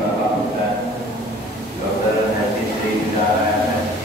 Bapak Ustaz Dr. Haji Sri Bidara Haji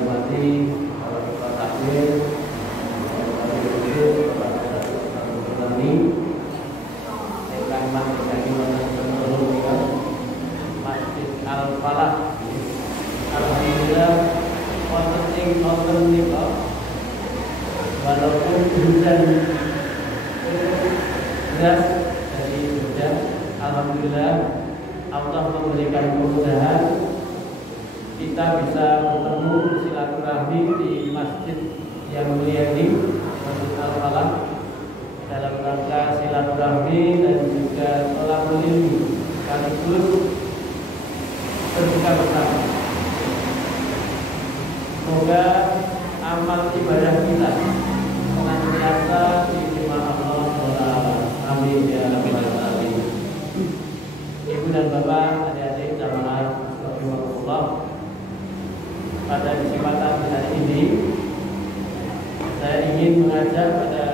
hormati para ketua takmir, para guru, para petani, ingkang mangerteni wonten seluruh Masjid Al-Falah. Alhamdulillah wonten ing wonten nika walaupun hujan deras dari hujan, alhamdulillah Allah memberikan kemudahan kita bisa bertemu silaturahmi di masjid yang mulia ini, Masjid Al-Falah, dalam rangka silaturahmi dan juga tolak ilmu sekaligus berbuka bersama. Semoga amal ibadah kita senantiasa diterima Allah Taala. Amin ya rabbal alamin. Ibu dan bapak, adik-adik jamaah rahimahullah, pada kesempatan hari ini saya ingin mengajak pada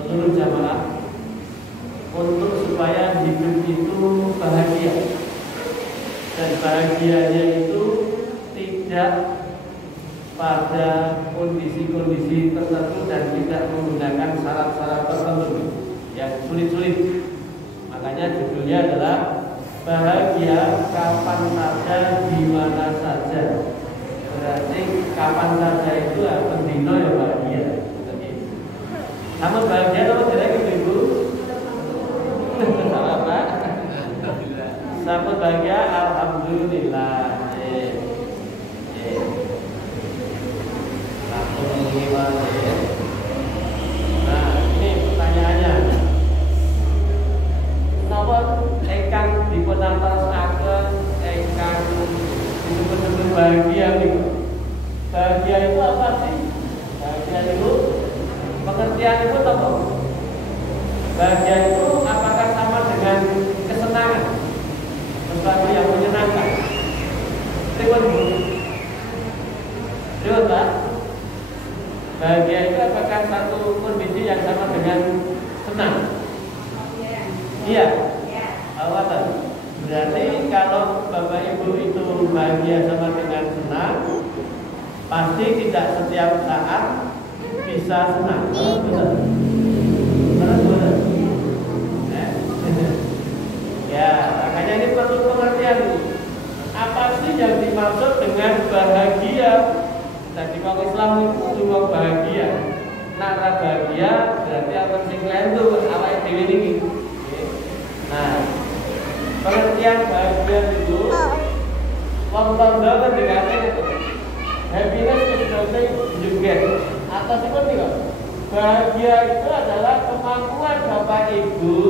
seluruh jamaah untuk supaya hidup itu bahagia, dan bahagianya itu tidak pada kondisi-kondisi tertentu dan tidak menggunakan syarat-syarat tertentu yang sulit-sulit. Makanya judulnya adalah bahagia kapan saja, di mana saja. Berarti kapan saja itu pendino ya bahagia. Namun bahagia apa tidak ibu? Salah Pak. Sama bahagia, alhamdulillah. Nah, ini pertanyaannya. Kenapa engkang dipunantasaken engkang disebut-sebut bahagia niku? Bahagia itu apa sih? Bahagia itu pengertian itu apa? Bahagia itu apakah sama dengan kesenangan? Sesuatu yang menyenangkan. Ribut Pak. Bahagia itu apakah satu kondisi yang sama dengan senang? Iya. Awatan. Berarti kalau Bapak Ibu itu bahagia sama dengan senang, pasti tidak setiap saat bisa senang. Betul. Betul. Ya, makanya ini perlu pengertian. Apa sih yang dimaksud dengan bahagia? Tadi kalau Islam itu cuma bahagia, nara bahagia berarti apa sing lain tuh awake dhewe niki. Nah, pengertian bahagia itu wong tanda kan dikate itu. Happiness is something you get. Atas itu nih, bahagia itu adalah kemampuan Bapak Ibu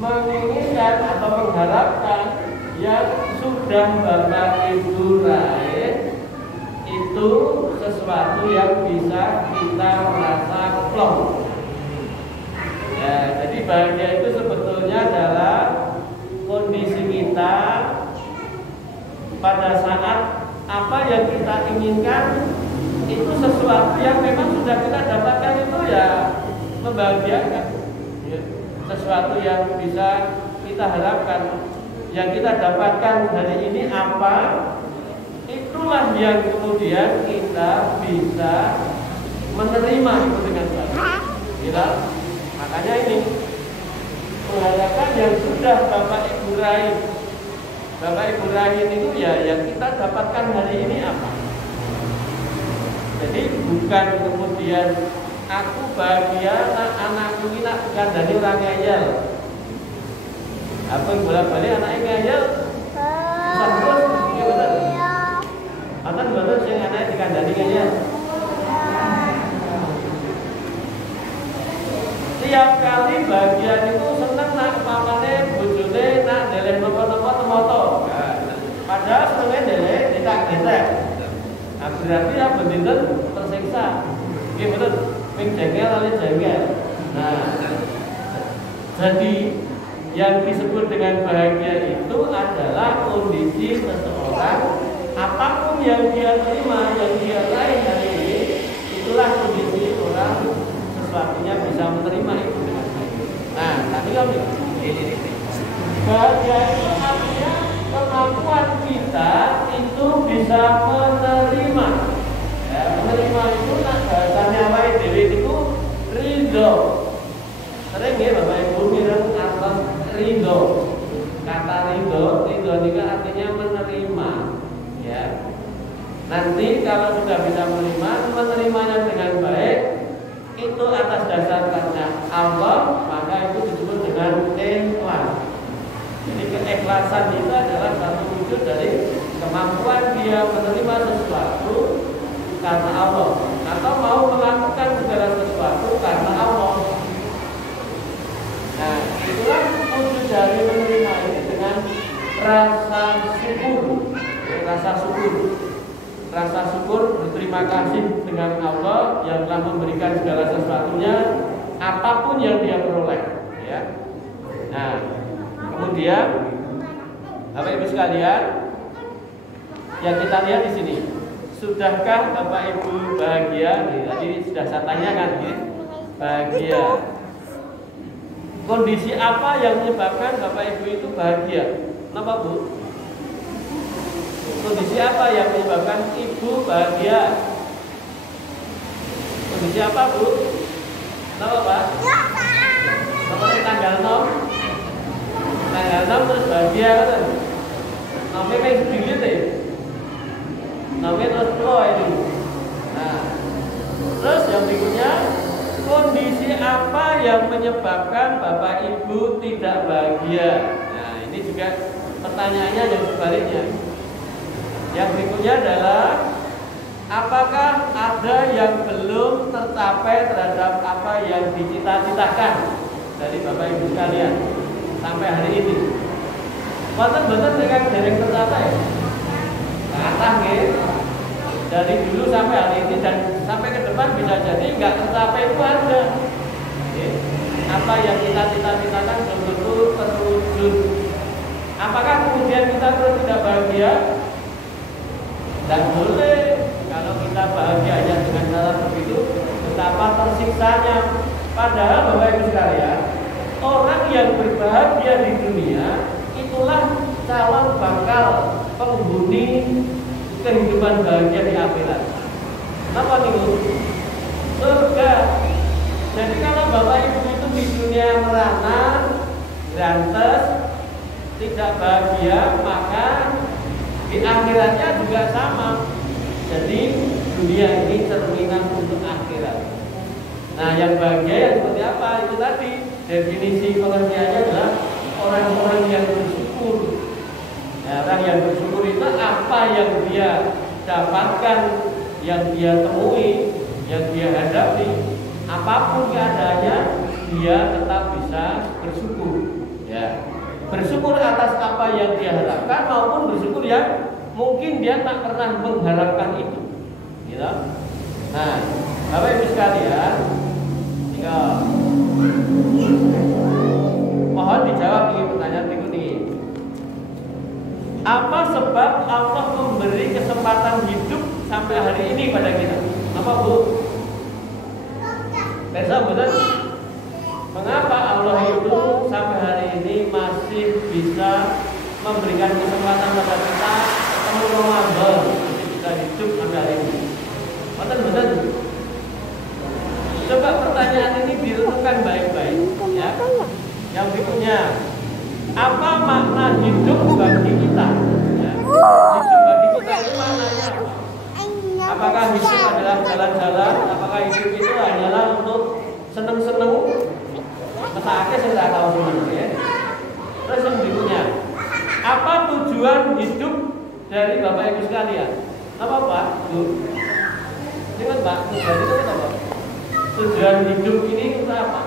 menginginkan atau mengharapkan yang sudah Bapak Ibu raih itu sesuatu yang bisa kita merasa plong. Ya, jadi bahagia itu sebetulnya adalah kondisi kita pada saat apa yang kita inginkan itu sesuatu yang memang sudah kita dapatkan, itu ya membahagiakan. Ya, sesuatu yang bisa kita harapkan, yang kita dapatkan hari ini apa, itulah yang kemudian kita bisa menerima itu dengan baik. Ya, makanya ini mengharapkan yang sudah Bapak Ibu raih. Bapak Ibu raih itu ya yang kita dapatkan hari ini apa. Jadi bukan kemudian aku bahagia anakku ini bukan dari orang ngeyel. Apa yang bolak-balik anaknya ngeyel? Terus, ya betul. Akan betul sih anaknya dikandani ngeyel. Tiap kali bahagia itu seneng nak mamane bojone nak ndeleh nopo-nopo temoto. Padahal senenge ndeleh detak-detak. Nah, berarti ya bener tersiksa. Nggih betul. Ping jengkel oleh jengkel. Nah, jadi yang disebut dengan bahagia itu adalah kondisi seseorang apapun yang dia terima, yang dia raih hari ini, itulah kondisi orang sesuatunya bisa menerima itu dengan baik. Nah, tadi kami bahagia itu artinya kemampuan kita itu bisa menerima Berarti kalau sudah bisa menerimanya dengan baik, itu atas dasar karena Allah, maka itu disebut dengan ikhlas. Jadi keikhlasan itu adalah satu wujud dari kemampuan dia menerima sesuatu karena Allah, atau mau melakukan segala sesuatu karena Allah. Nah, itulah wujud dari menerima ini dengan rasa syukur, rasa syukur berterima kasih dengan Allah yang telah memberikan segala sesuatunya, apapun yang dia peroleh. Ya. Nah, kemudian Bapak Ibu sekalian, yang kita lihat di sini, sudahkah Bapak Ibu bahagia? Tadi sudah saya tanyakan, ya. Bahagia. Kondisi apa yang menyebabkan Bapak Ibu itu bahagia? Kenapa, Bu? Kondisi apa yang menyebabkan Ibu bahagia? Kondisi apa, Bu? Kenapa, Pak? Seperti tanggal 6. Tanggal 6 terus bahagia kan? Namanya main sedikit ya. Namanya terus flow itu. Nah, terus yang berikutnya, kondisi apa yang menyebabkan Bapak Ibu tidak bahagia? Nah, ini juga pertanyaannya yang sebaliknya. Yang berikutnya adalah, apakah ada yang belum tercapai terhadap apa yang dicita-citakan dari Bapak Ibu sekalian sampai hari ini? Betul-betul dengan dereng tercapai. Kata dari dulu sampai hari ini dan sampai ke depan bisa jadi nggak tercapai itu ada. Apa yang kita cita-citakan belum tentu terwujud. Apakah kemudian kita terus tidak bahagia? Dan boleh. Kalau kita bahagianya dengan cara begitu, betapa tersiksanya. Padahal Bapak Ibu sekalian, orang yang berbahagia di dunia itulah calon bakal penghuni kehidupan bahagia di akhirat. Kenapa nih, Bu? Surga. Jadi kalau Bapak Ibu itu di dunia merana, grantes, tidak bahagia, maka di akhiratnya juga sama. Jadi dunia ini cerminan untuk akhirat. Nah, yang bahagia yang seperti apa? Itu tadi definisi pengertiannya adalah orang-orang yang bersyukur. Nah, orang yang bersyukur itu apa yang dia dapatkan, yang dia temui, yang dia hadapi, apapun keadaannya, dia tetap bisa bersyukur. Ya, bersyukur atas apa yang dia harapkan maupun bersyukur yang mungkin dia tak pernah mengharapkan itu. Gitu. Nah, Bapak Ibu sekalian, ya, mohon dijawab ini pertanyaan berikut ini. Apa sebab Allah memberi kesempatan hidup sampai hari ini pada kita? Apa, Bu? Besok betul? Mengapa Allah itu sampai hari ini masih bisa memberikan kesempatan pada kita ketemu Ramadan, masih bisa hidup sampai hari ini? Betul? Coba pertanyaan ini direnungkan baik-baik, ya. Yang berikutnya, apa makna hidup bagi kita? Ya. Hidup bagi kita itu maknanya apa? Apakah hidup adalah jalan-jalan? Apakah hidup itu hanyalah untuk seneng-seneng? Mesake saya tidak tahu sebenarnya. Ya. Terus yang berikutnya, apa tujuan hidup dari Bapak Ibu sekalian? Apa Pak? Bu? Ingat Pak, tujuan itu apa? Tujuan hidup ini untuk apa?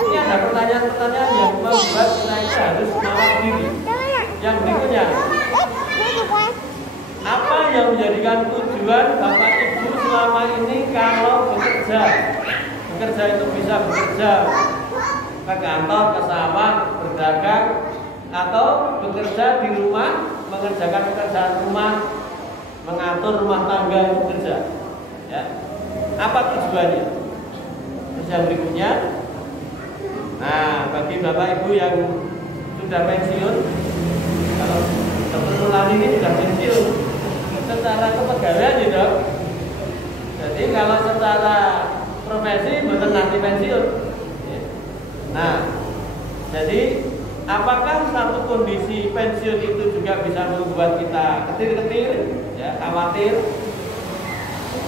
Ini ada pertanyaan-pertanyaan yang membuat kita itu harus mawas diri. Yang berikutnya, apa yang menjadikan tujuan Bapak Ibu selama ini kalau bekerja? Bekerja itu bisa bekerja ke kantor, ke sawah, berdagang, atau bekerja di rumah, mengerjakan pekerjaan rumah, mengatur rumah tangga, bekerja. Ya. Apa tujuannya? Terus yang berikutnya, nah, bagi Bapak Ibu yang sudah pensiun, kalau kebetulan ini sudah pensiun, secara kepegawaian ya dok. Jadi kalau secara profesi betul nanti pensiun. Nah, jadi apakah satu kondisi pensiun itu juga bisa membuat kita ketir-ketir, ya, khawatir?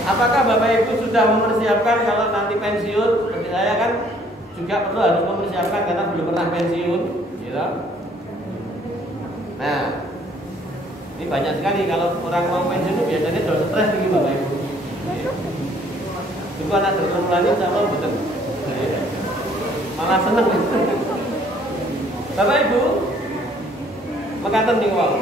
Apakah Bapak Ibu sudah mempersiapkan kalau nanti pensiun? Seperti saya kan juga perlu harus mempersiapkan karena belum pernah pensiun, gitu. Nah, ini banyak sekali kalau orang mau pensiun itu biasanya sudah stres nih Bapak Ibu. Itu anak dokter mulanya sama betul. Malah seneng. Bapak Ibu, mengatakan nih wong.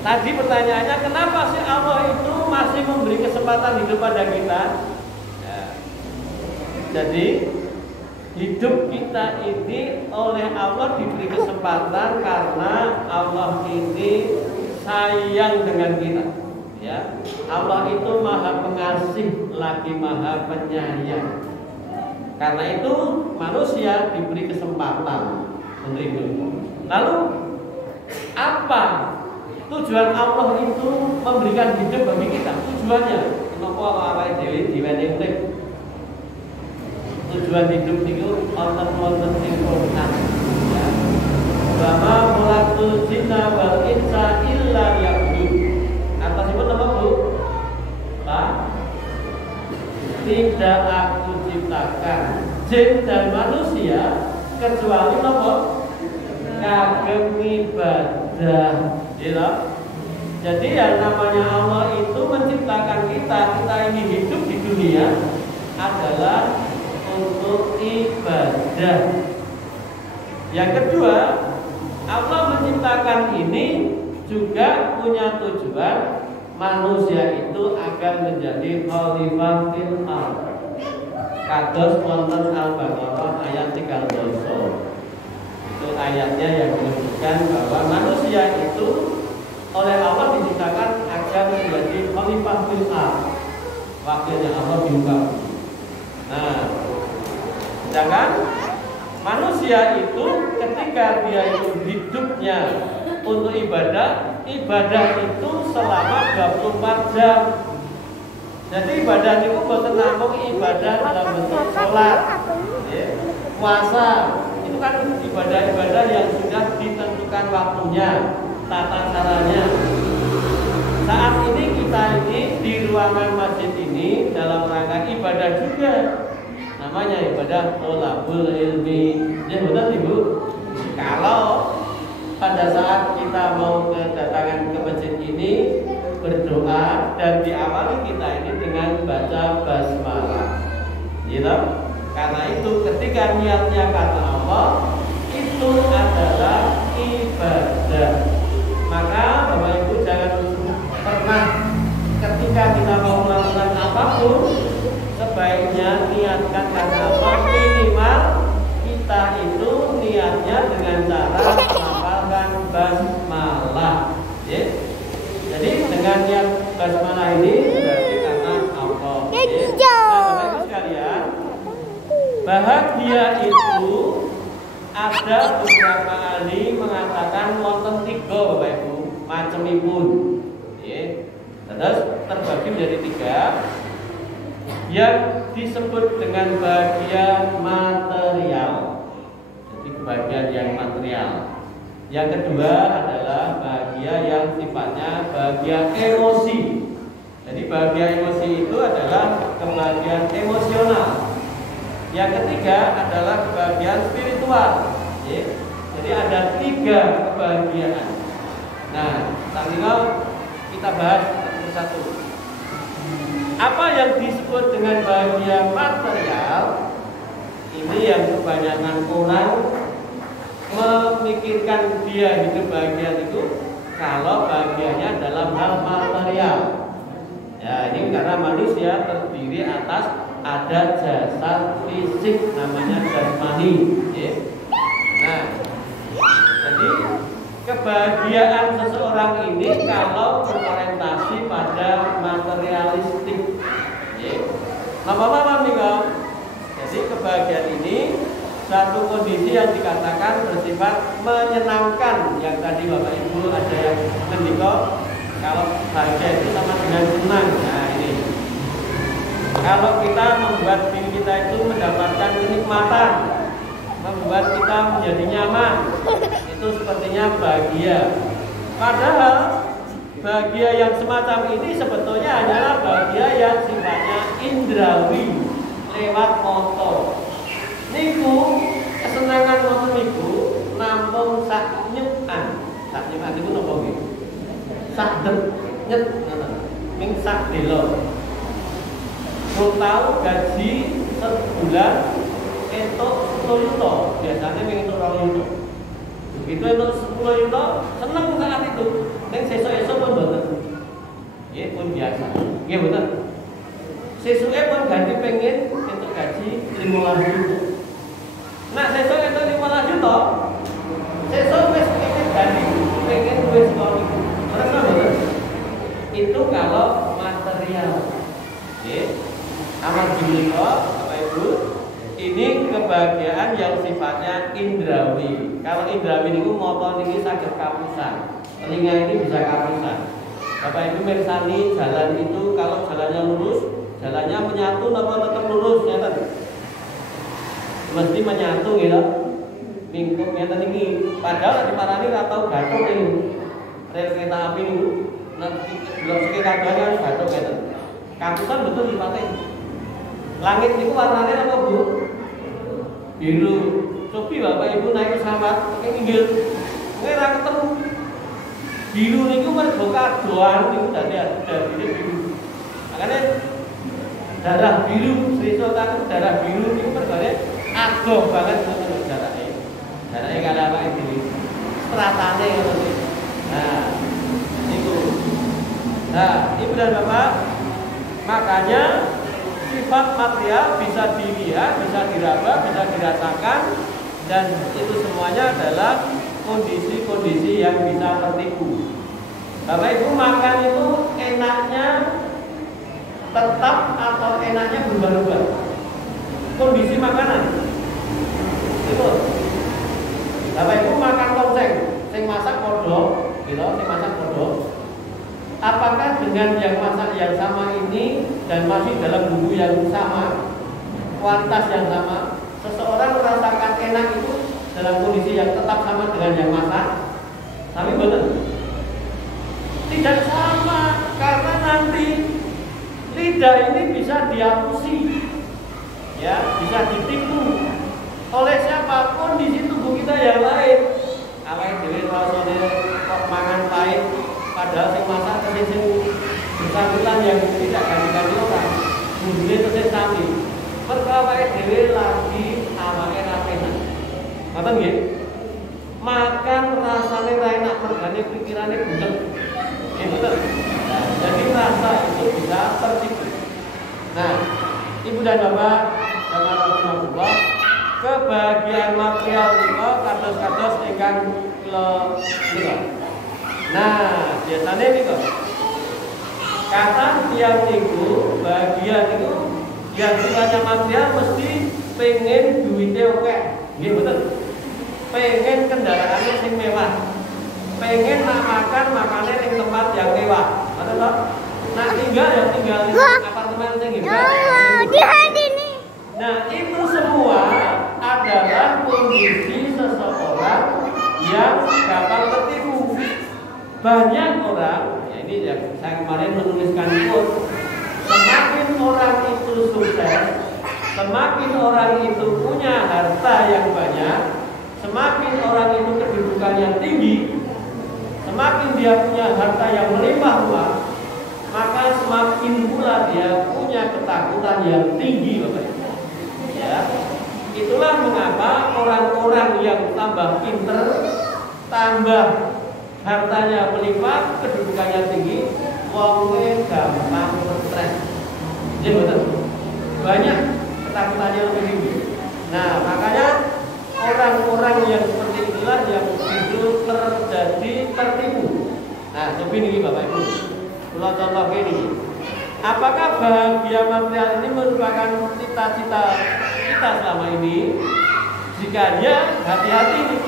Tadi pertanyaannya kenapa sih Allah itu masih memberi kesempatan hidup pada kita? Ya. Jadi hidup kita ini oleh Allah diberi kesempatan karena Allah ini sayang dengan kita. Ya, Allah itu maha pengasih lagi maha penyayang. Karena itu manusia diberi kesempatan menerima. Lalu apa tujuan Allah itu memberikan hidup bagi kita? Tujuannya kenapa awake dhewe diwenehi urip? Tujuan hidup itu wonten ing Quran. Ya. Wa ma khalaqtul jinna wal insa illa liya'budun. Atasipun apa, Bu? Pak. Tidak aku ciptakan jin dan manusia kecuali apa? Kagem ibadah. Ya. Jadi yang namanya Allah itu menciptakan kita ini hidup di dunia adalah untuk ibadah. Yang kedua, Allah menciptakan ini juga punya tujuan manusia itu akan menjadi khalifah fil ardh. Kados wonten Al-Baqarah ayat 3. Itu ayatnya yang menunjukkan bahwa manusia itu oleh Allah diciptakan agar menjadi khalifah fil ardh. Wakilnya Allah di muka. Nah, sedangkan manusia itu ketika dia itu hidupnya untuk ibadah itu selama 24 jam. Jadi ibadah itu bukan namung ibadah dalam bentuk sholat, ya, puasa. Itu kan ibadah-ibadah yang sudah ditentukan waktunya, tata caranya. Saat ini kita ini di ruangan masjid ini dalam rangka ibadah juga. Namanya ibadah tholabul ilmi. Ya betul Ibu. Kalau pada saat kita mau kedatangan ke masjid ini berdoa dan diawali kita ini dengan baca basmalah. Gitu? Karena itu ketika niatnya kata Allah itu adalah ibadah. Maka Bapak Ibu jangan pernah ketika kita mau melakukan apapun sebaiknya niatkan kata Allah, minimal kita itu niatnya dengan cara melafalkan basmalah. Ya. Jadi dengan niat basmalah ini berarti karena Allah. Ya. Nah, Bapak Ibu sekalian, bahagia itu ada beberapa ahli mengatakan wonten 3 Bapak Ibu macemipun. Ya. Terus terbagi menjadi 3. Yang disebut dengan bahagia material. Jadi kebahagiaan yang material. Yang kedua adalah bahagia yang sifatnya bahagia emosi. Jadi bahagia emosi itu adalah kebahagiaan emosional. Yang ketiga adalah kebahagiaan spiritual. Jadi ada 3 kebahagiaan. Nah, tinggal kita bahas satu-satu. Apa yang disebut dengan bahagia material? Ini yang kebanyakan orang memikirkan dia hidup bahagia itu kalau bahagianya dalam hal material. Ya, ini karena manusia terdiri atas ada jasad fisik namanya jasmani. Ya. Nah, jadi kebahagiaan seseorang ini kalau berorientasi pada materialistik. Apa-apa nih Kak? Jadi kebahagiaan ini satu kondisi yang dikatakan bersifat menyenangkan. Yang tadi Bapak Ibu ada yang mendikok kalau bahagia itu sama dengan senang. Nah ini, kalau kita membuat diri kita itu mendapatkan kenikmatan, membuat kita menjadi nyaman. Itu sepertinya bahagia. Padahal bahagia yang semacam ini sebetulnya hanyalah bahagia yang sifatnya indrawi lewat motor. Niku kesenangan motor niku nampung sak nyukan. Sak nyukan niku napa nggih? Sak nyet ngoten. Ming sak delo. Belum tahu gaji sebulan entuk 10 juta, biasanya ming entuk 2 juta. Begitu entuk 10 juta, seneng saat itu. Ning sesuk-esuk pun mboten. Nggih pun biasa. Nggih mboten. Sesuke pun ganti pengen entuk gaji 15 juta. Nah, sesuk entuk 15 juta. Sesuk wis pengen ganti pengen wis kok niku. Terus mboten. Itu kalau material. Nggih. Amal binika, Bapak Ibu, ini kebahagiaan yang sifatnya indrawi. Kalau indrawi niku moto niki saged kapusan. Telinga ini bisa kapusan. Bapak Ibu mirsani jalan itu kalau jalannya lurus, jalannya menyatu napa tetap lurus ngeten. Mesti menyatu gitu. Mingkup ngeten iki. Padahal diparani ora tau gathuk niku. Rel kereta api niku nanti belum seki kadang gathuk ngeten. Kapusan betul dipateni. Langit itu warnanya apa Bu? Biru. Cobi Bapak Ibu naik pesawat pakai inggil. Kowe ora ketemu. Biru niku mergo kadoan niku dadi biru. Makanya darah biru, sesuk tak darah biru niku mergane adoh banget ngono darahnya. Darahnya kala awake dhewe. Stratane ngono. Nah, niku. Nah, Ibu dan Bapak, makanya sifat material bisa dilihat, bisa diraba, bisa dirasakan, dan itu semuanya adalah kondisi-kondisi yang bisa tertipu. Bapak Ibu makan itu enaknya tetap atau enaknya berubah-ubah. Kondisi makanan itu. Bapak Ibu makan tongseng, sing masak podo, gitu, sing masak podo. Apakah dengan yang masak yang sama ini dan masih dalam bumbu yang sama, kualitas yang sama, seseorang merasakan enak itu dalam kondisi yang tetap sama dengan yang masak? Tapi betul, tidak sama, karena nanti lidah ini bisa dihapusi, ya, bisa ditipu oleh siapa? Kondisi tubuh kita yang lain. Awake dhewe rasane kok mangan pahit. Padahal sing masak sing bersangkutan yang tidak ganti-ganti orang, bumbunya tesih sami. Mergo awake dhewe lagi awake ra enak. Ngoten nggih? Makan rasane ra enak, mergane pikirane butek. Nggih betul. Nah, jadi rasa itu bisa tertipu. Nah, Ibu dan Bapak, jangan ragu-ragu. Kebahagiaan material niku kados-kados ingkang kula niku. Nah, biasanya nih kok kata tiap minggu bahagia itu yang sifatnya material mesti pengen duitnya oke, gitu betul. Pengen kendaraannya sing mewah, pengen nak makan makannya di tempat yang mewah, betul toh? Nak tinggal ya tinggal di apartemen sing Nah, itu semua adalah kondisi seseorang yang gampang tertipu. Banyak orang, ya ini yang saya kemarin menuliskan itu, semakin orang itu sukses, semakin orang itu punya harta yang banyak, semakin orang itu kedudukannya tinggi, semakin dia punya harta yang melimpah ruah, maka semakin pula dia punya ketakutan yang tinggi, Bapak Ibu. Ya, itulah mengapa orang-orang yang tambah pinter, tambah hartanya melimpah, kedudukannya tinggi, wongnya gampang stres. Jadi betul, banyak ketakutannya lebih tinggi. Nah, makanya orang-orang yang seperti inilah yang itu terjadi tertipu. Nah, coba ini Bapak Ibu, kalau contoh ini, apakah bahagia material ini merupakan cita-cita kita selama ini? Jika ya, hati-hati nih.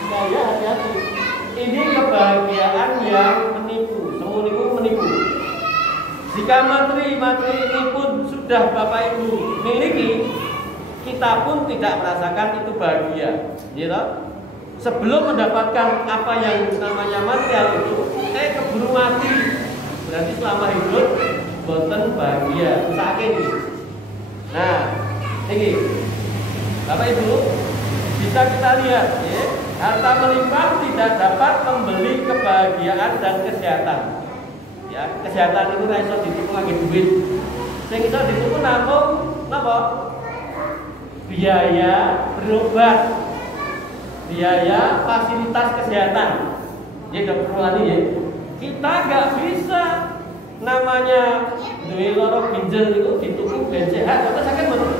Jika ya, hati-hati. Ini kebahagiaan yang menipu, semua niku menipu. Jika materi ini pun sudah Bapak Ibu miliki, kita pun tidak merasakan itu bahagia, gitu. Sebelum mendapatkan apa yang namanya material itu, keburu mati. Berarti selama hidup boten bahagia, sakit. Nah, ini Bapak Ibu bisa kita lihat, ya, harta melimpah tidak dapat membeli kebahagiaan dan kesehatan. Ya, kesehatan itu iso dituku lagi duit. Sing iso dituku namung napa? Biaya berobat, biaya fasilitas kesehatan. Ya, perlu lagi ya. Kita nggak bisa namanya duwe loro ginjal itu dituku ben sehat, atau sakit betul?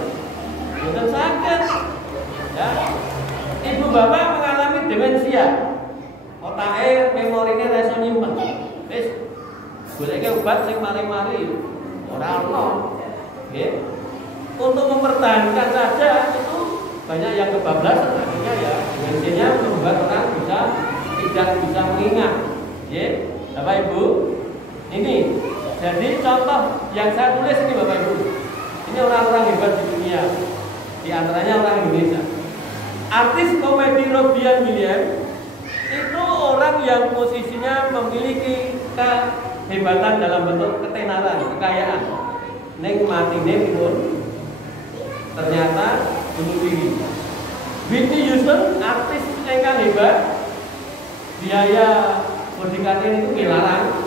Bukan sakit. Ya. Ibu bapak mengalami demensia, otaknya memorinya rasa nyimpen. Wis goleke obat sing mari-mari ora ono. Nggih. Untuk mempertahankan saja itu banyak yang kebablasan, akhirnya ya demensianya membuat orang tidak bisa mengingat. Nggih. Bapak Ibu, ini jadi contoh yang saya tulis ini Bapak Ibu. Ini orang-orang hebat di dunia, di antaranya orang Indonesia. Artis komedi Robin Williams itu orang yang posisinya memiliki kehebatan dalam bentuk ketenaran, kekayaan. Neng matine pun ternyata bunuh diri. Whitney Houston, artis ingkang hebat, biaya bodyguard itu dilarang.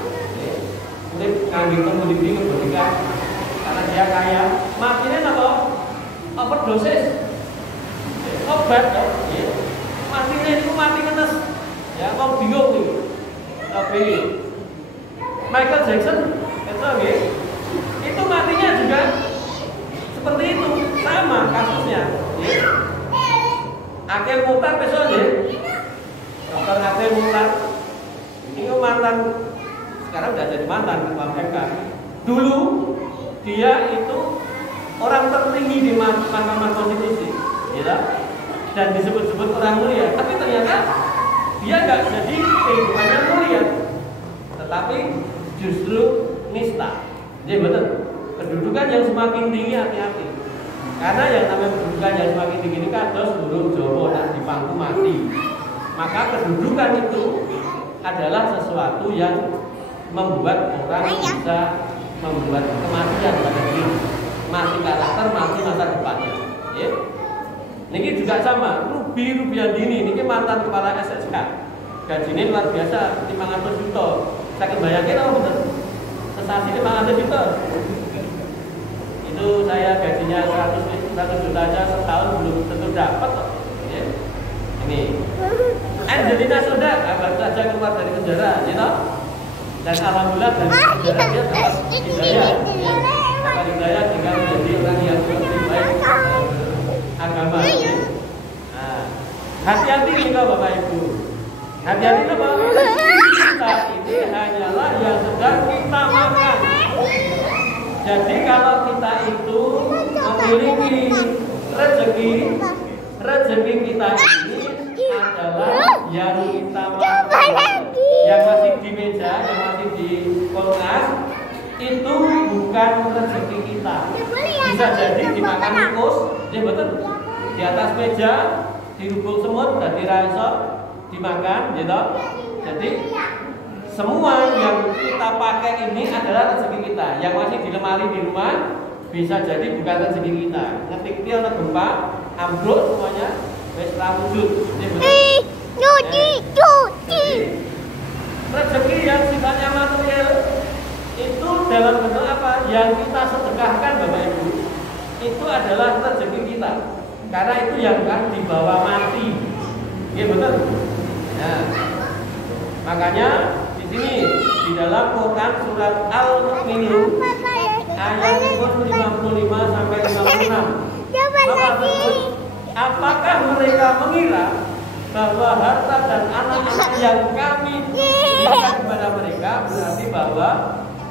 Kulit ngangge bunuh diri ke bodyguard karena dia kaya. Matinya apa? Overdosis. Obat ya. Matinya itu mati ngenes. Ya, kok bingung nih. Tapi Michael Jackson itu matinya juga seperti itu, sama kasusnya. Akhil Mukhtar besok ya. Dr. Akhil Mukhtar itu mantan, sekarang udah jadi mantan ketua MK. Dulu dia itu orang tertinggi di Mahkamah Konstitusi, ya, dan disebut-sebut orang mulia. Tapi ternyata dia nggak jadi kehidupannya mulia, tetapi justru nista. Jadi betul, kedudukan yang semakin tinggi hati-hati. Karena yang namanya kedudukan yang semakin tinggi ini kan terus burung Jawa dan dipangku mati. Maka kedudukan itu adalah sesuatu yang membuat orang bisa membuat kematian pada diri, mati karakter, mati masa depannya. Ya. Ini juga sama, Ruby Rubiandini, ini mantan kepala SSK. Gajinya luar biasa, 500 juta. Saya kebayangin apa betul? Sesasi 500 juta. Itu saya gajinya 100 juta aja setahun belum tentu dapat. Ya. Ini Angelina Sondakh baru saja keluar dari penjara, you know? Dan alhamdulillah dari penjara dia dapat hidayah, ya. Dapat hidayah tinggal menjadi orang yang lebih baik agama. Ya. Nah, hati-hati nih Bapak Ibu. Hati-hati Bapak Ibu. Kita ini hanyalah yang sedang kita makan. Jadi kalau kita itu memiliki rezeki kita ini adalah yang kita makan, yang masih di meja, yang masih di kulkas, itu bukan rezeki kita. Bisa jadi dimakan tikus, ya betul. Di atas meja, di lubuk semut, dan di ransop, dimakan, gitu. Jadi semua yang kita pakai ini adalah rezeki kita. Yang masih di lemari di rumah bisa jadi bukan rezeki kita. Ngetik dia ada gempa, ambruk semuanya. Wes wujud. Rezeki yang sifatnya material itu dalam bentuk apa? Yang kita sedekahkan Bapak Ibu, itu adalah rezeki kita. Karena itu yang kan dibawa mati. Iya betul. Nah, makanya di sini di dalam Quran surat Al-Mu'minun ayat 55 sampai 56. Apakah mereka mengira bahwa harta dan anak-anak yang kami berikan kepada mereka berarti bahwa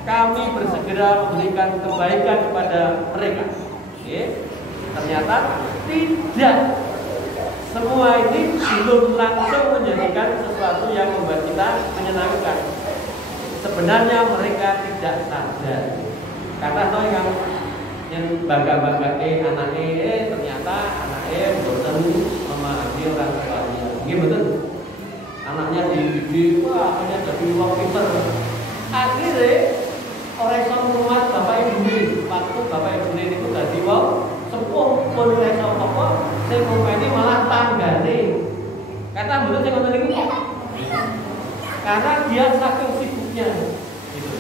kami bersegera memberikan kebaikan kepada mereka? Oke. Ternyata tidak. Semua ini belum langsung menjadikan sesuatu yang membuat kita menyenangkan. Sebenarnya mereka tidak sadar. Karena yang yang bangga-bangga anaknya ternyata anaknya boten memahami orang tuanya. Gimana? Anaknya dididik, wah akhirnya jadi wong pinter. Akhirnya orang iso rumah bapak ibu waktu bapak ibu itu dadi wong sepuh pun ora iso apa sing ngopeni malah tanggane. Kata mboten sing ngoten iki. Karena dia saking sibuknya gitu.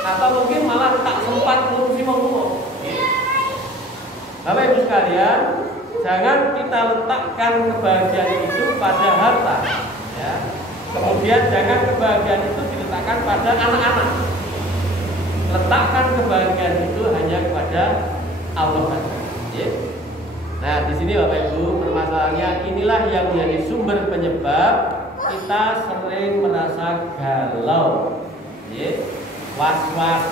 Atau mungkin malah tak sempat ngurusi wong tuwa. Bapak Ibu sekalian, jangan kita letakkan kebahagiaan itu pada harta, ya. Kemudian jangan kebahagiaan itu diletakkan pada anak-anak. Letakkan kebahagiaan itu hanya kepada Allah saja. Ya. Nah, di sini Bapak Ibu permasalahannya inilah yang menjadi sumber penyebab kita sering merasa galau, ya. Was-was,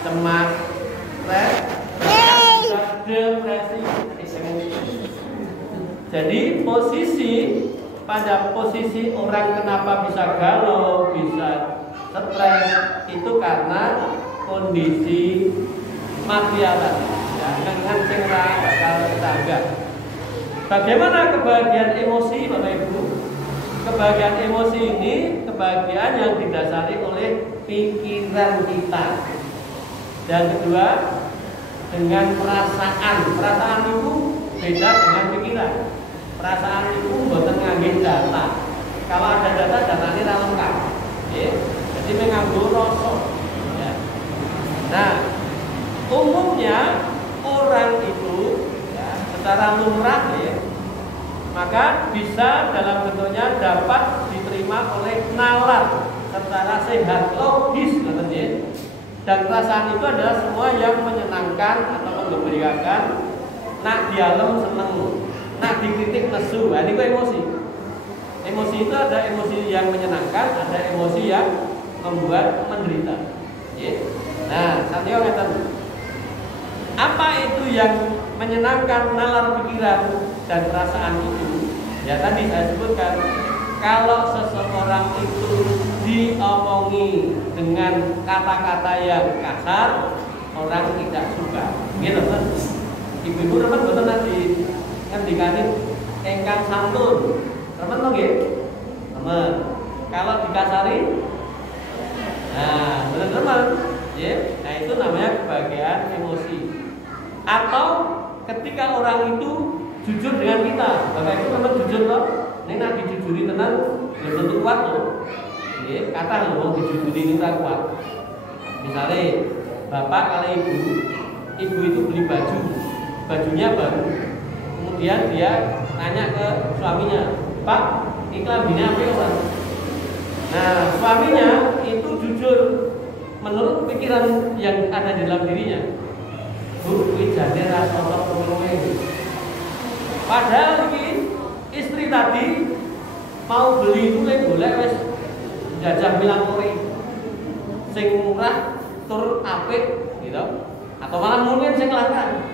cemas, stres, depresi. Jadi pada posisi orang kenapa bisa galau, bisa stres itu karena kondisi material tadi. Ya, kan sing bakal tangga. Bagaimana kebahagiaan emosi, Bapak Ibu? Kebahagiaan emosi ini kebahagiaan yang didasari oleh pikiran kita. Dan kedua, dengan perasaan. Perasaan itu beda dengan pikiran. Perasaan itu mboten ngangge data. Kalau ada data, datanya ora lengkap. Ya. Jadi menganggo rasa. Ya. Nah, umumnya orang itu ya, secara lumrah ya, maka bisa dalam bentuknya dapat diterima oleh nalar secara sehat logis katanya. Dan perasaan itu adalah semua yang menyenangkan atau menggembirakan. Nak dialem seneng, nak dikritik nesu. Nah, ini emosi. Emosi itu ada emosi yang menyenangkan, ada emosi yang membuat menderita. Ya. Nah, satya ngeten. Apa itu yang menyenangkan nalar pikiran dan perasaan itu? Ya tadi saya sebutkan, kalau seseorang itu diomongi dengan kata-kata yang kasar, orang tidak suka. Gitu kan? Ibu-ibu teman betul nanti ngendikanin engkang santun. Teman lo gitu? Teman. Kalau dikasari, nah teman-teman, ya, nah itu namanya kebahagiaan emosi. Atau ketika orang itu jujur dengan kita, Bapak Ibu teman jujur loh. Ini nanti dijujuri tenang, belum tentu kuat loh. Ini kata loh, dijujuri ini tak kuat. Misalnya, bapak kali ibu itu beli baju, bajunya baru. Kemudian dia tanya ke suaminya, Pak, ini kelaminnya apa ya? Nah, suaminya itu jujur menurut pikiran yang ada di dalam dirinya. Bu, ini jadi rasa padahal ini istri tadi mau beli itu boleh wes jajah milangkori sing murah tur apik gitu, atau malah mungkin sing langka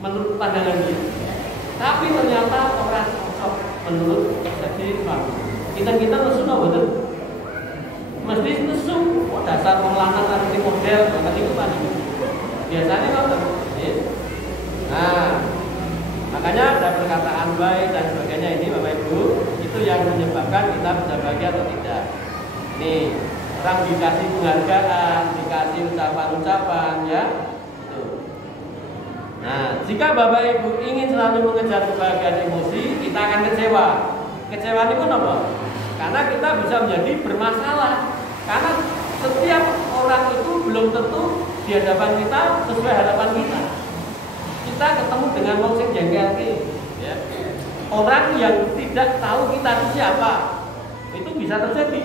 menurut pandangan dia. Tapi ternyata orang sosok menurut persepsi kita nesu no betul, mesti nesu dasar wong lanang nanti model banget itu tadi biasanya kalau nah makanya ada perkataan baik dan sebagainya ini Bapak Ibu itu yang menyebabkan kita bisa bahagia atau tidak. Ini orang dikasih penghargaan, dikasih ucapan-ucapan ya. Itu. Nah, jika Bapak Ibu ingin selalu mengejar kebahagiaan emosi, kita akan kecewa. Kecewa ini pun apa? Karena kita bisa menjadi bermasalah. Karena setiap orang itu belum tentu di hadapan kita sesuai harapan kita. Kita ketemu dengan wong sing jengkel ya. Orang yang tidak tahu kita itu siapa, itu bisa terjadi.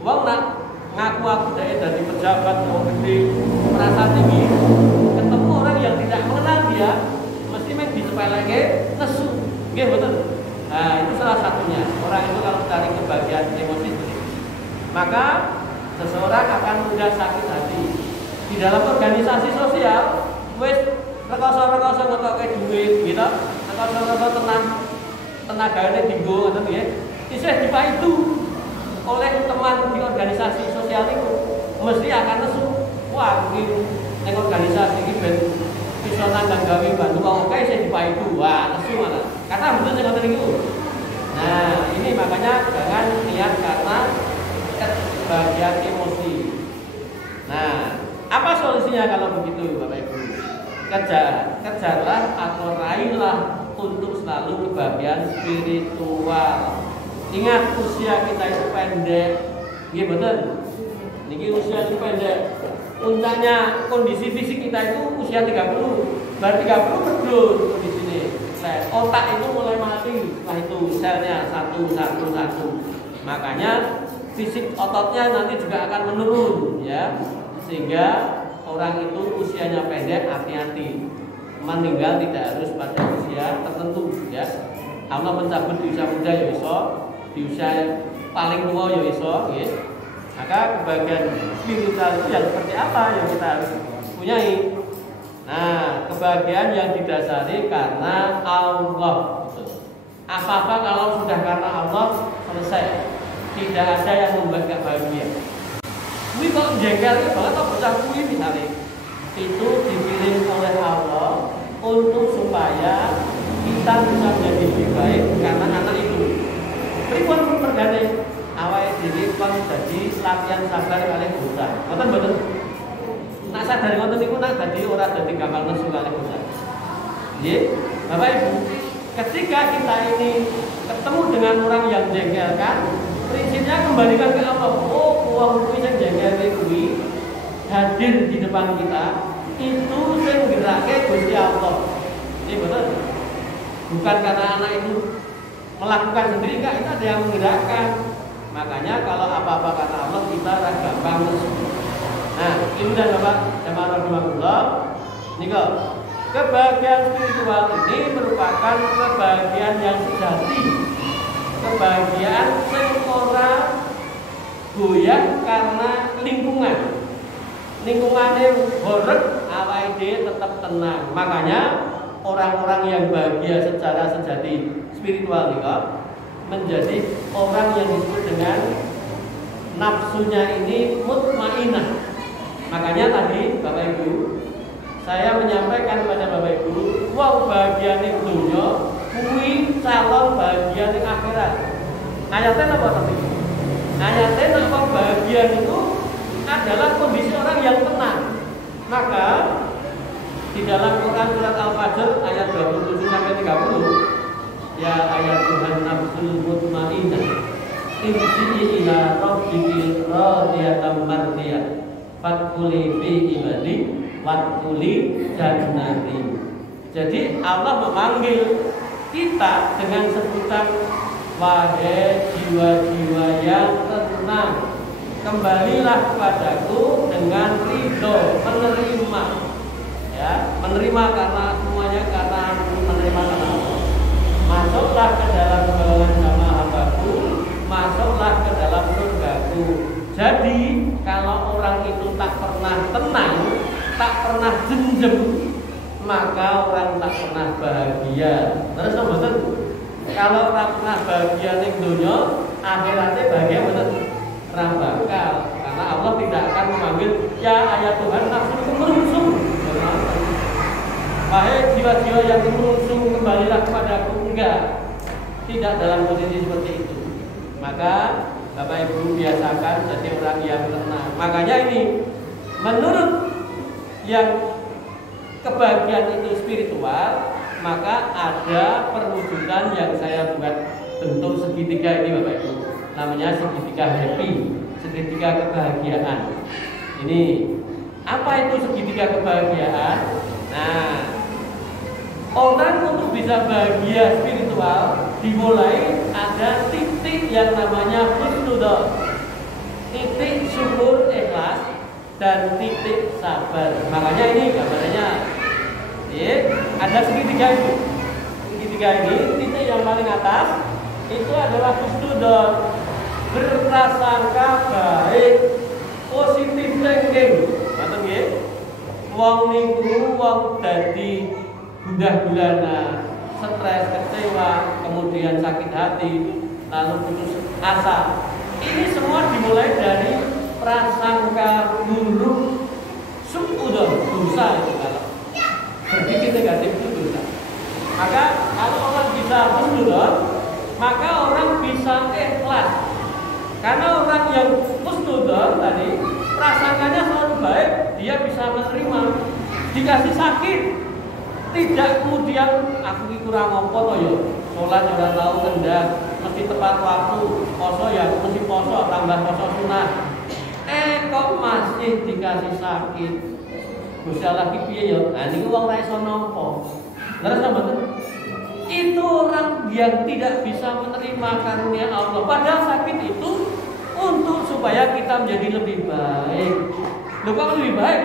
Wong nak ngaku aku dari pejabat mau gede, merasa tinggi, ketemu orang yang tidak mengenal dia, mesti main disepeleke nesu. Nggih betul. Nah, itu salah satunya. Orang itu kalau cari kebahagiaan emosi seperti itu, maka seseorang akan mudah sakit hati. Di dalam organisasi sosial, wes rekoso-rekoso ngetoke duit gitu, rekoso-rekoso tenaganya dinggo ngoten nggih. Isih dipaitu oleh teman di organisasi sosial itu mesti akan nesu. Wah, ini organisasi iki ben iso nanggang gawe bantu wong oke sing dipaiku. Wah, nesu malah. Kata betul sing ngoten niku. Nah, ini makanya jangan niat karena kebahagiaan emosi. Nah, apa solusinya kalau begitu Bapak Ibu? Kejarlah atau raihlah untuk selalu kebahagiaan spiritual. Ingat usia kita itu pendek. Nggih betul. Niki usia itu pendek. Puncaknya kondisi fisik kita itu usia 30. Baru 30 pedul kondisi ini. Otak itu mulai mati, setelah itu selnya satu. Makanya fisik ototnya nanti juga akan menurun, ya, sehingga orang itu usianya pendek, hati-hati. Meninggal tidak harus pada usia tertentu, ya. Allah mencabut di usia muda ya iso, di usia paling tua ya iso, ya. Maka kebahagiaan spiritual itu yang seperti apa yang kita harus punyai. Nah, kebahagiaan yang didasari karena Allah. Apa-apa kalau sudah karena Allah, selesai. Tidak ada yang membuat gak bahagia. Ini kok jengkel banget kok bocah kuwi misalnya. Itu dipilih oleh Allah untuk supaya kita bisa menjadi lebih baik karena anak itu. Pripun perdane awake dhewe kon dadi latihan sabar kalih dosa. Mboten. Nak sadar ngoten niku nak dadi ora dadi gampang nesu kalih dosa. Nggih, Bapak Ibu, ketika kita ini ketemu dengan orang yang jengkelkan, prinsipnya kembalikan ke Allah. Oh, wong kuwi sing jengkel kuwi hadir di depan kita, itu sing nggerakake Gusti Allah. Ini betul. Bukan karena anak itu melakukan sendiri, enggak, itu ada yang menggerakkan. Makanya kalau apa-apa kata Allah kita gampang nesu. Nah, Ibu dan Bapak jamaah rahimahullah, niku kebahagiaan spiritual ini merupakan kebahagiaan yang sejati. Kebahagiaan sing ora goyah karena lingkungan. Lingkungannya horeg, awake dhewe tetap tenang. Makanya orang-orang yang bahagia secara sejati spiritual niku menjadi orang yang disebut dengan nafsunya ini mutmainah. Makanya tadi Bapak Ibu, saya menyampaikan kepada Bapak Ibu, wow bahagiane dunya kuwi calon bahagiane akhirat. Ayatnya apa tadi? Ayatnya apa bahagia itu adalah kondisi orang yang tenang. Maka di dalam Quran surat Al-Fajr ayat 27 sampai 30, ya ayat Tuhan nafsul mutmainah, irji'i ila rabbiki radiyatan mardiyah, fadkhuli fi ibadi wadkhuli jannati. Jadi Allah memanggil kita dengan sebutan wahai jiwa-jiwa yang tenang, kembalilah kepadaku dengan ridho, menerima, ya, menerima karena semuanya karena menerima karena Allah. Masuklah ke dalam golongan sama hambaku, masuklah ke dalam surgaku. Jadi kalau orang itu tak pernah tenang, tak pernah jenjem, maka orang tak pernah bahagia. Terus betul. Kalau orang pernah bahagia ning dunya, akhiratnya bahagia betul. Bakal, karena Allah tidak akan memanggil ya ayat Tuhan nafsu merungsung. Wahai jiwa-jiwa yang merungsung, kembalilah kepadaku. Enggak, tidak dalam posisi seperti itu. Maka Bapak Ibu biasakan jadi orang yang tenang. Makanya ini menurut yang kebahagiaan itu spiritual, maka ada perwujudan yang saya buat bentuk segitiga ini Bapak Ibu. Namanya segitiga happy, segitiga kebahagiaan. Ini apa itu segitiga kebahagiaan? Nah, orang untuk bisa bahagia spiritual dimulai ada titik yang namanya husnudzon, titik syukur ikhlas, dan titik sabar. Makanya ini gambarnya, ya, ada segitiga itu. Segitiga ini titik yang paling atas itu adalah husnudzon, berprasangka baik, positif thinking. Ngoten nggih. Wong niku wong dadi gundah gulana, stres, kecewa, kemudian sakit hati, lalu putus asa. Ini semua dimulai dari prasangka buruk, suudzon, dosa itu kalau. dia bisa menerima. Dikasih sakit, tidak kemudian aku ini kurang apa toh ya, sholat orang tahu kendang, mesti tepat waktu, poso ya mesti poso, tambah poso sunah. Kok masih dikasih sakit? Gusti Allah ki piye ya? Nah niku wong ra iso nampa. Terus mboten? Itu orang yang tidak bisa menerima karunia Allah. Padahal sakit itu untuk supaya kita menjadi lebih baik. Loh kok lebih baik?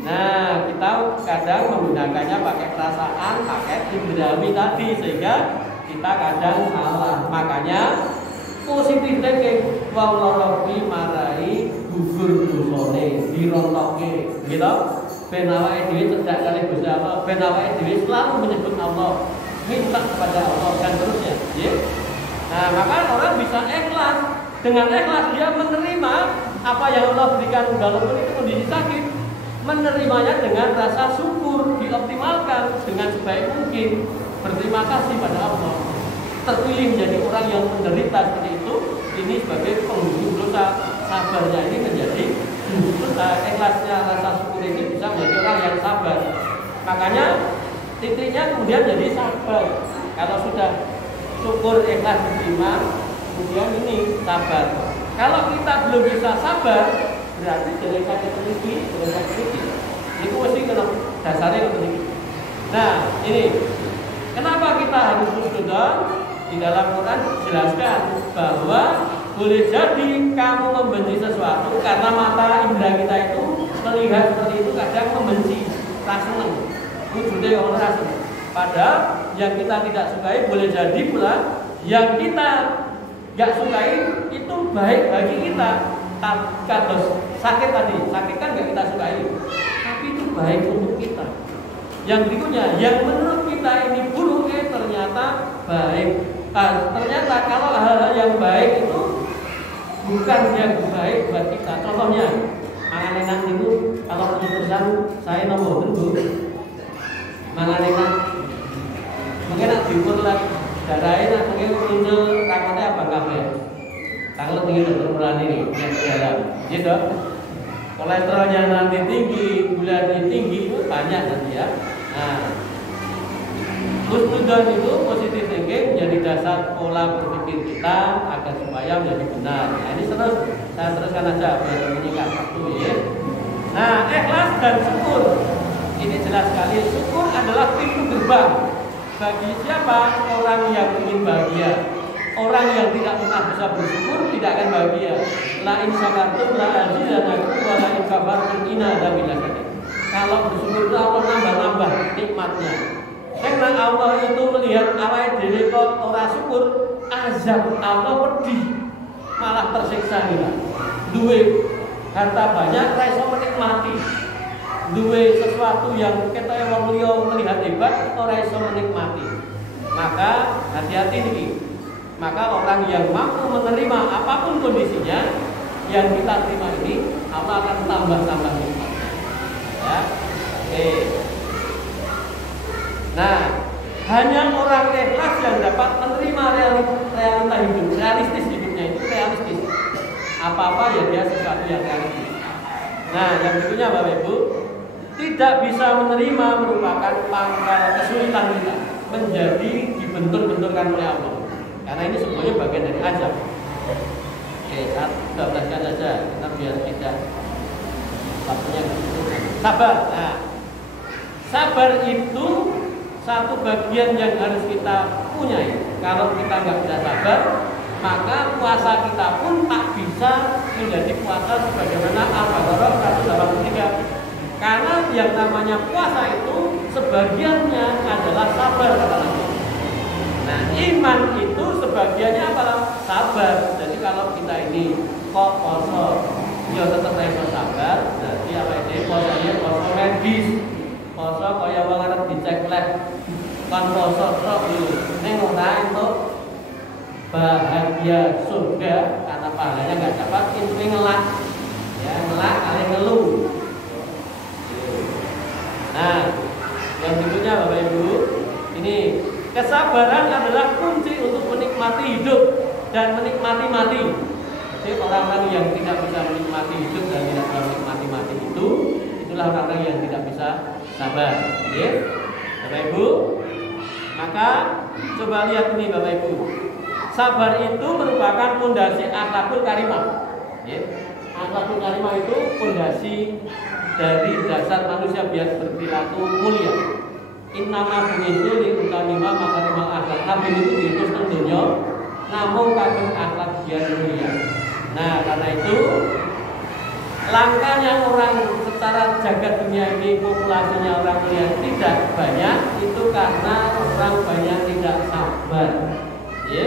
Nah, kita kadang menggunakannya pakai perasaan, pakai indrawi tadi, sehingga kita kadang salah. Makanya positif thinking, wong lara kuwi marai gugur dosane, dirontokke, gitu. Ben awake dhewe cedak kali Gusti Allah, ben awake dhewe selalu menyebut Allah, minta kepada Allah dan terusnya, ya. Nah, maka orang bisa ikhlas. Dengan ikhlas dia menerima apa yang Allah berikan walaupun itu kondisi sakit. Menerimanya dengan rasa syukur, dioptimalkan dengan sebaik mungkin, berterima kasih pada Allah. Terpilih menjadi orang yang menderita seperti itu, ini sebagai penghulu dosa. Sabarnya ini menjadi ikhlasnya rasa syukur ini bisa menjadi orang yang sabar. Makanya titiknya kemudian jadi sabar. Kalau sudah syukur ikhlas diterima, kemudian ini sabar. Kalau kita belum bisa sabar, berarti dari sakit tinggi, dari sakit tinggi. Itu mesti kena dasarnya tinggi. Nah, ini kenapa kita harus husnudzon? Di dalam Quran dijelaskan bahwa boleh jadi kamu membenci sesuatu karena mata indera kita itu melihat seperti itu kadang membenci, tak seneng, wujudnya orang rasa. Padahal yang kita tidak sukai boleh jadi pula yang kita nggak sukai itu baik bagi kita. Kados sakit tadi, sakit kan nggak kita sukai, tapi itu baik untuk kita. Yang berikutnya, yang menurut kita ini buruk, ternyata baik. Ternyata kalau hal-hal yang baik itu bukan yang baik buat kita. Contohnya, mangan enak itu kalau pesan saya nomor tentu mangan enak, mungkin nak diukur lah darahnya, mungkin muncul rakotnya apa kafe. Kalau tinggi berbulan ini, yang dalam, gitu. Kolesterolnya nanti tinggi, gulanya tinggi, itu banyak nanti ya. Nah, husnudzon itu positif thinking menjadi dasar pola berpikir kita agar supaya menjadi benar. Nah, ini saya teruskan aja biar menyingkat waktu ya. Nah, ikhlas dan syukur ini jelas sekali. Syukur adalah pintu gerbang bagi siapa orang yang ingin bahagia. Orang yang tidak pernah bisa bersyukur tidak akan bahagia. La in syakartum la azidannakum wa la in kafartum inna adzabi lasyadid. Kalau bersyukur itu Allah nambah-nambah nikmatnya. Karena Allah itu melihat awake dhewe kok ora syukur, azab Allah pedih, malah tersiksa kita. Duwe harta banyak ora iso menikmati. Duwe sesuatu yang ketoke wong liya melihat hebat ora iso menikmati. Maka hati-hati niki. Maka orang yang mampu menerima apapun kondisinya yang kita terima ini, Allah akan tambah-tambah nikmat. Ya, oke. Nah, hanya orang ikhlas yang dapat menerima realita hidup, realistis hidupnya itu realistis. Apa-apa ya dia sesuatu yang realistis. Nah, yang berikutnya Bapak Ibu, tidak bisa menerima merupakan pangkal kesulitan kita menjadi dibentur-benturkan oleh Allah. Karena ini semuanya bagian dari azab. Oke, saya jelaskan saja, kita biar tidak waktunya. Sabar. Nah, sabar itu satu bagian yang harus kita punyai. Kalau kita nggak bisa sabar, maka puasa kita pun tak bisa menjadi puasa sebagaimana Al-Baqarah 183. Karena yang namanya puasa itu sebagiannya adalah sabar kata Nabi. Nah, iman itu sebagiannya adalah sabar. Jadi kalau kita ini kok poso, ya tetap harus sabar. Jadi apa ini posonya poso medis, poso kaya wong arep dicek lab, kan poso tok lho. Ning ora entuk bahagia surga karena pahalanya nggak dapat, ini ngelak, ya ngelak kali ngeluh. Nah, yang berikutnya Bapak Ibu, ini kesabaran adalah kunci untuk menikmati hidup dan menikmati mati. Jadi orang-orang yang tidak bisa menikmati hidup dan tidak bisa menikmati mati itu itulah orang yang tidak bisa sabar. Ya, Bapak Ibu. Maka coba lihat ini Bapak Ibu. Sabar itu merupakan fondasi akhlakul karimah. Ya. Akhlakul karimah itu fondasi dari dasar manusia biar berperilaku mulia. Innama bu'itsu li utamima makarimal akhlak. Nabi itu diutus ke dunia namun kagem akhlak biar mulia. Nah, karena itu langkahnya orang secara jagat dunia ini populasinya orang mulia tidak banyak itu karena orang banyak tidak sabar. Ya.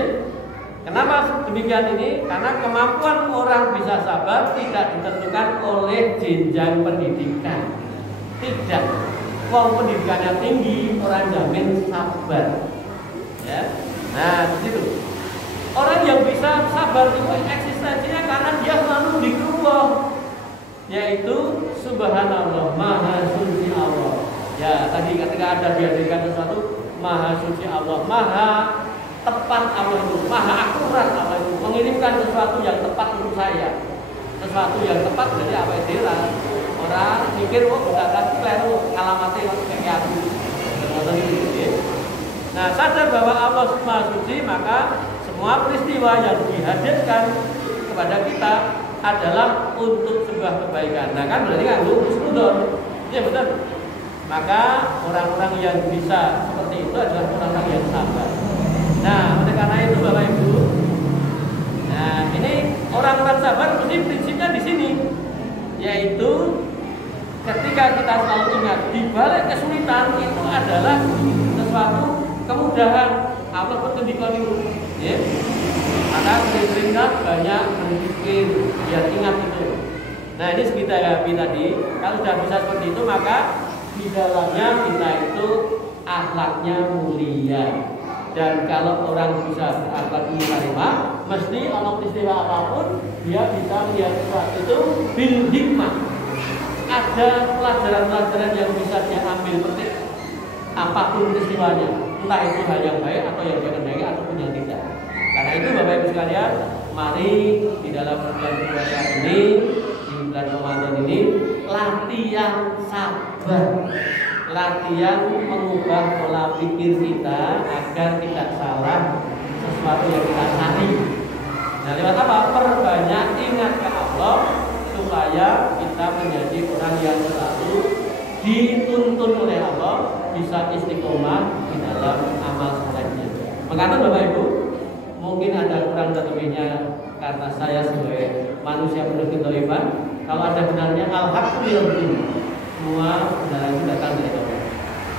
Kenapa demikian ini? Karena kemampuan orang bisa sabar tidak ditentukan oleh jenjang pendidikan. Tidak. Wong pendidikannya tinggi, orang jamin sabar. Ya. Nah, begitu. Orang yang bisa sabar itu eksistensinya karena dia selalu dikruwah, yaitu Subhanallah, Maha Suci Allah. Ya, tadi ketika ada dihadirkan sesuatu, Maha Suci Allah, Maha tepat Allah itu, Maha akurat Allah itu, mengirimkan sesuatu yang tepat untuk saya. Sesuatu yang tepat jadi apa itu lah. Orang mikir kok udah kleru alamatnya kok kayak aku. Nah, sadar bahwa Allah Maha Suci, maka semua peristiwa yang dihadirkan kepada kita adalah untuk sebuah kebaikan. Nah, kan berarti kan husnudon. Iya betul. Maka orang-orang yang bisa seperti itu adalah orang-orang yang sabar. Nah, oleh karena itu Bapak Ibu, nah ini orang-orang sabar ini prinsipnya di sini, yaitu ketika kita selalu ingat di balik kesulitan itu adalah sesuatu kemudahan. Allah berkendikan itu, ya. Maka sering-seringlah banyak berpikir biar ingat itu. Nah, ini sekitar ya tadi. Kalau sudah bisa seperti itu, maka di dalamnya kita itu akhlaknya mulia. Dan kalau orang bisa berakhlak mulia, mesti kalau peristiwa apapun dia bisa melihat sesuatu itu bil hikmah. Ada pelajaran-pelajaran yang bisa dia ambil petik apapun peristiwanya, entah itu hal yang baik atau yang dikehendaki ataupun yang tidak. Karena itu Bapak Ibu sekalian, mari di dalam bulan puasa ini, di bulan Ramadan ini, latihan sabar, latihan mengubah pola pikir kita agar tidak salah sesuatu yang kita cari. Nah, lewat apa? Perbanyak ingat ke Allah supaya kita menjadi orang yang selalu dituntun oleh Allah, bisa istiqomah di dalam amal solehnya. Mengatakan Bapak Ibu, mungkin ada kurang dan lebihnya karena saya sebagai manusia penuh kedoliman. Kalau ada benarnya, alhamdulillah, semua benar itu datang dari Allah.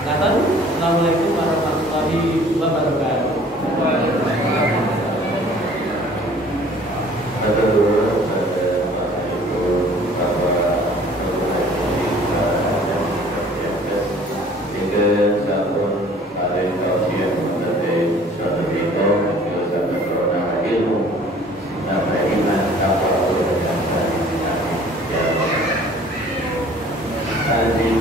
Mengatakan, Assalamualaikum warahmatullahi wabarakatuh. Tadi